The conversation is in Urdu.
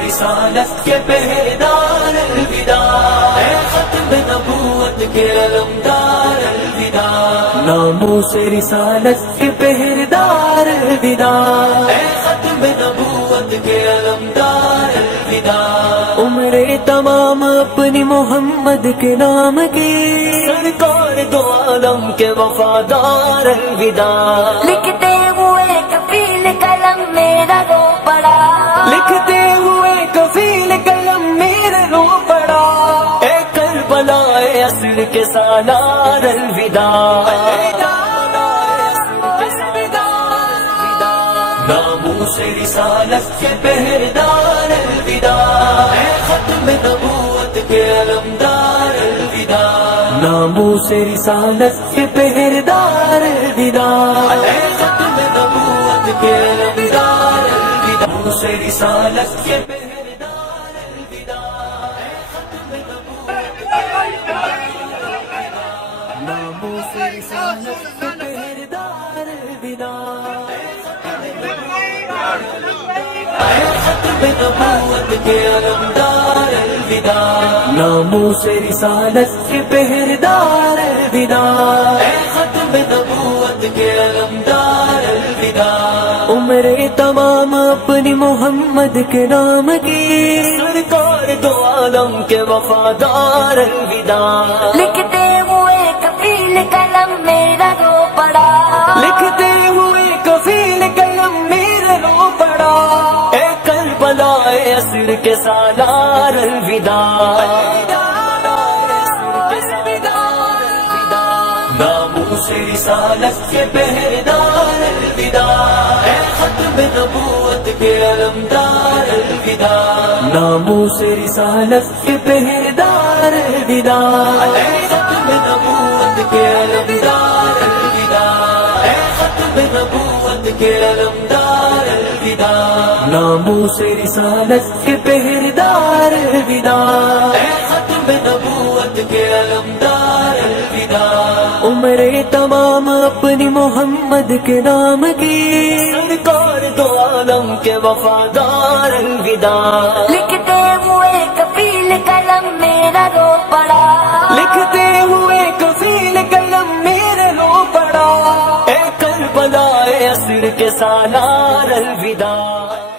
رسالت کے پہرےدار الوداع، اے ختم نبوت کے علمدار الوداع، ناموس رسالت کے پہرےدار الوداع، اے ختم نبوت کے علمدار الوداع، عمریں تمام اپنی محمد کے نام کی، سرکار دو عالم کے وفادار الوداع، لکھتے ہوئے کفیل قلم میرا رو پڑا، لکھتے ہوئے کفیل قلم میرا رو پڑا، اے کربلا اے عصر کے سالار الوداع، ناموس رسالت کے پہرےدار الوداع، اے ختم نبوت کے علمدار الوداع، ناموس رسالت کے پہرےدار الوداع، اے ختم نبوت کے علمدار الوداع، ناموس رسالت کے پہرےدار الوداع، اے ختم نبوت کے علمدار، ناموس رسالت کے پہرےدار الوداع، اے ختم نبوت کے علمدار الوداع، ناموس رسالت کے پہرےدار الوداع، اے ختم نبوت کے علمدار الوداع، عمریں تمام اپنی محمد کے نام کی، سرکار دو عالم کے وفادار الوداع، لکھتے ہوئے کفیل قلم میرا رو پڑا، لکھتے ہوئے کفیل قلم میرا رو پڑا، اے کربلا اے عصر کے سالار الوداع، ناموس رسالت کے پہرےدار الوداع، اے ختم نبوت کے علمدار الوداع، ناموس رسالت کے پہرےدار الوداع، اے ختم نبوت کے علمدار الوداع، اے ختم نبوت کے علمدار الوداع، ناموس رسالت کے پہرےدار الوداع، اے ختم نبوت کے علمدار الوداع، عمریں تمام اپنی محمد کے نام کی، سرکار دو عالم کے وفادار الوداع، لکھتے ہوئے کفیل قلم میرا رو پڑا، لکھتے ہوئے کفیل قلم میرا رو پڑا، اے کربلا اے عصر کے سالار الوداع۔